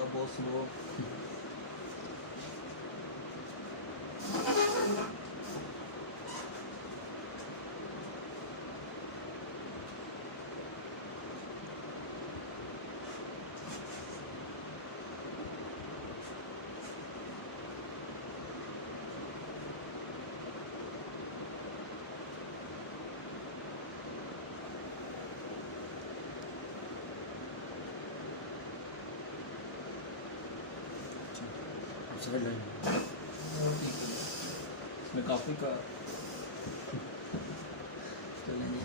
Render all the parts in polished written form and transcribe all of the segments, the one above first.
सब बहुत स्लो। इसमें काफ़ी का चलेंगे,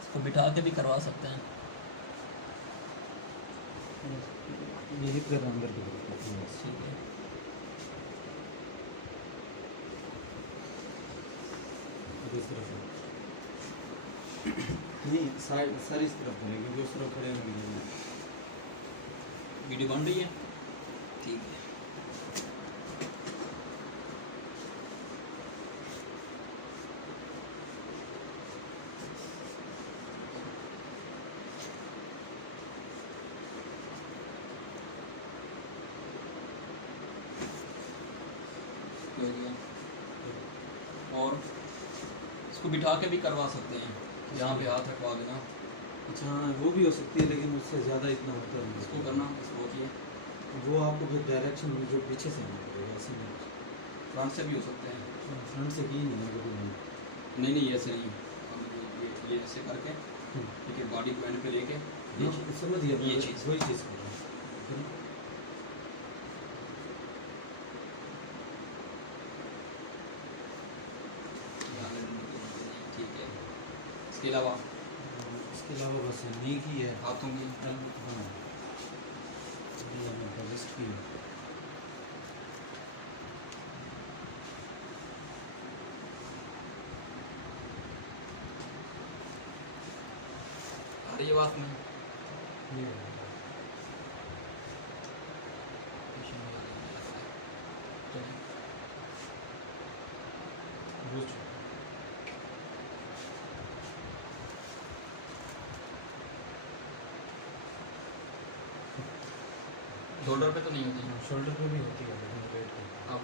इसको बिठा के भी करवा सकते हैं। यही कर अंदर की तरफ ठीक है। इस तरफ नहीं, सारी इस तरफ है क्योंकि उस तरफ खड़े होंगे। वीडियो बन रही है, ठीक है। और इसको बिठा के भी करवा सकते हैं, जहाँ पे हाथ रखवा देना। अच्छा हाँ, वो भी हो सकती है लेकिन उससे ज़्यादा इतना होता है। इसको करना, इसको होती है वो आपको फिर डायरेक्शन जो पीछे से आना पड़ेगा, ऐसे नहीं। फ्रंट से भी हो सकते हैं। फ्रंट से की नहीं है कभी नहीं। नहीं ऐसे नहीं, हम ये ऐसे करके ठीक है, बॉडी को एंड पे लेके ये समझ गया, ये चीज़ वही चीज़ कर रहा हूँ। ठीक है। इसके अलावा बस नी की है, हाथों की हाँ की है। आ रही है बात में। शोल्डर पे तो नहीं होती, शोल्डर पे भी होती है लेकिन पेट पे। अब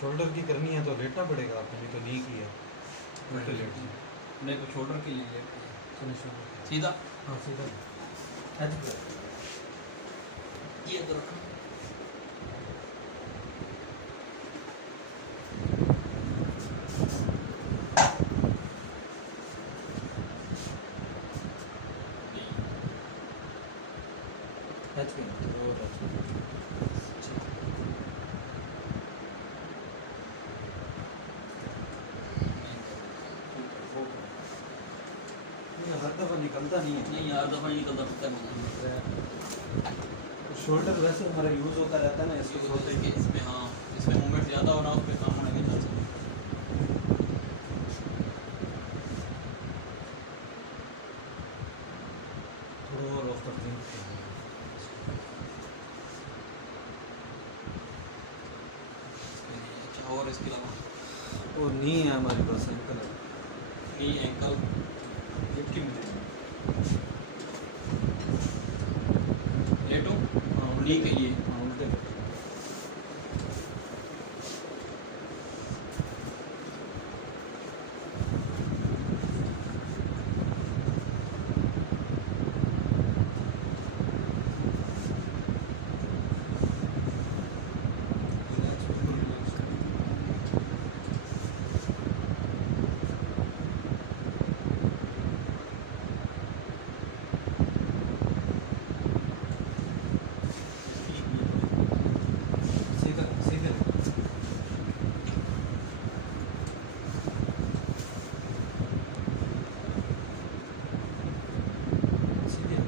शोल्डर की करनी है तो लेटना पड़ेगा आपको, नहीं तो नी की है उल्टे लेट। नहीं तो शोल्डर के लिए शोल्डर सीधा, हाँ सीधा ये तो टच कर वो टच हर दफ़ा निकलता नहीं है। नहीं यार, दफ़ा नहीं निकलता फिर शोल्डर वैसे हमारा यूज़ होता रहता है ना, इसको होते कि इसमें, हाँ इसमें मूवमेंट ज़्यादा हो रहा है, उस पर काम होने के चांस है। थोड़ा और ऑफ कर दें। अच्छा, और इसके अलावा वो नी है हमारे पास, एंकल है। नी एंकल फिफ्टी मिनट लेटो, नी के लिए हाँ उल्टे सीधा सीधे सीधे